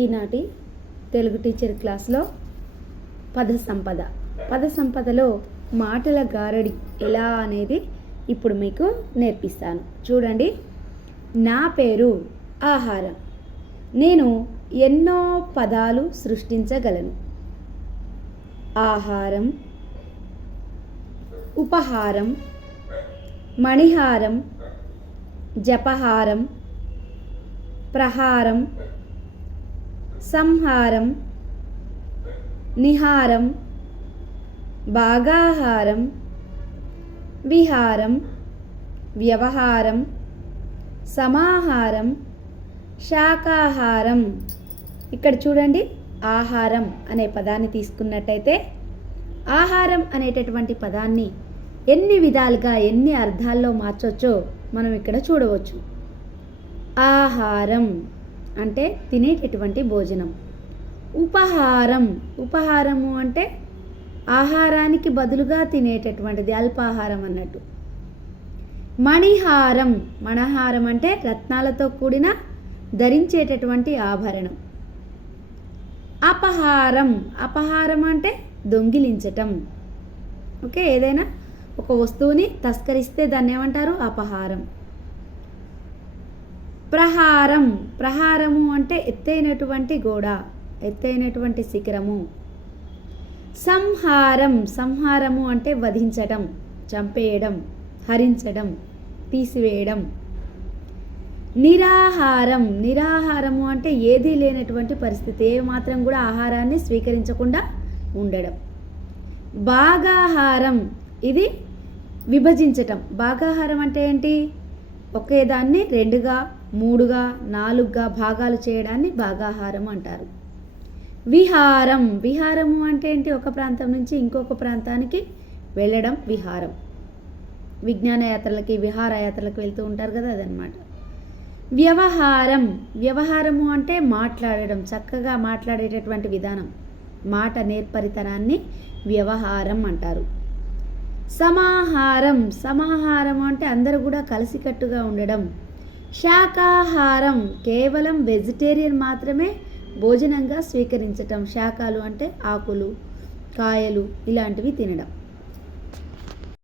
ఈనాటి తెలుగు టీచర్ క్లాస్లో పద సంపదలో మాటల గారడి ఎలా అనేది ఇప్పుడు మీకు నేర్పిస్తాను. చూడండి, నా పేరు ఆహారం. నేను ఎన్నో పదాలు సృష్టించగలను. ఆహారం, ఉపహారం, మణిహారం, జపహారం, ప్రహారం, సంహారం, నిహారం, భాగాహారం, విహారం, వ్యవహారం, సమాహారం, శాకాహారం. ఇక్కడ చూడండి, ఆహారం అనే పదాన్ని తీసుకున్నట్టయితే ఆహారం అనేటటువంటి పదాన్ని ఎన్ని విధాలుగా ఎన్ని అర్థాల్లో మార్చొచ్చో మనం ఇక్కడ చూడవచ్చు. ఆహారం అంటే తినేటటువంటి భోజనం. ఉపహారము అంటే ఆహారానికి బదులుగా తినేటటువంటిది, అల్పాహారం అన్నట్టు. మణిహారం అంటే రత్నాలతో కూడిన ధరించేటటువంటి ఆభరణం. అపహారం అంటే దొంగిలించటం. ఓకే, ఏదైనా ఒక వస్తువుని తస్కరిస్తే దాన్ని ఏమంటారు? అపహారం. ప్రహారము అంటే ఎత్తైనటువంటి గోడ, ఎత్తైనటువంటి శిఖరము. సంహారము అంటే వధించడం, చంపేయడం, హరించడం, తీసివేయడం. నిరాహారము అంటే ఏదీ లేనటువంటి పరిస్థితి, ఏ మాత్రం కూడా ఆహారాన్ని స్వీకరించకుండా ఉండడం. భాగాహారం, ఇది విభజించటం. భాగాహారం అంటే ఏంటి? ఒకే దాన్ని 2గా 3గా 4గా భాగాలు చేయడాన్ని భాగాహారం అంటారు. విహారము అంటే ఏంటి? ఒక ప్రాంతం నుంచి ఇంకొక ప్రాంతానికి వెళ్ళడం విహారం. విజ్ఞాన యాత్రలకి, విహారయాత్రలకు వెళ్తూ ఉంటారు కదా, అదనమాట. వ్యవహారము అంటే మాట్లాడడం, చక్కగా మాట్లాడేటటువంటి విధానం, మాట నేర్పరితనాన్ని వ్యవహారం అంటారు. సమాహారం అంటే అందరూ కూడా కలిసికట్టుగా ఉండడం. శాకాహారం కేవలం వెజిటేరియన్ మాత్రమే భోజనంగా స్వీకరించటం. శాకాలు అంటే ఆకులు, కాయలు ఇలాంటివి తినడం.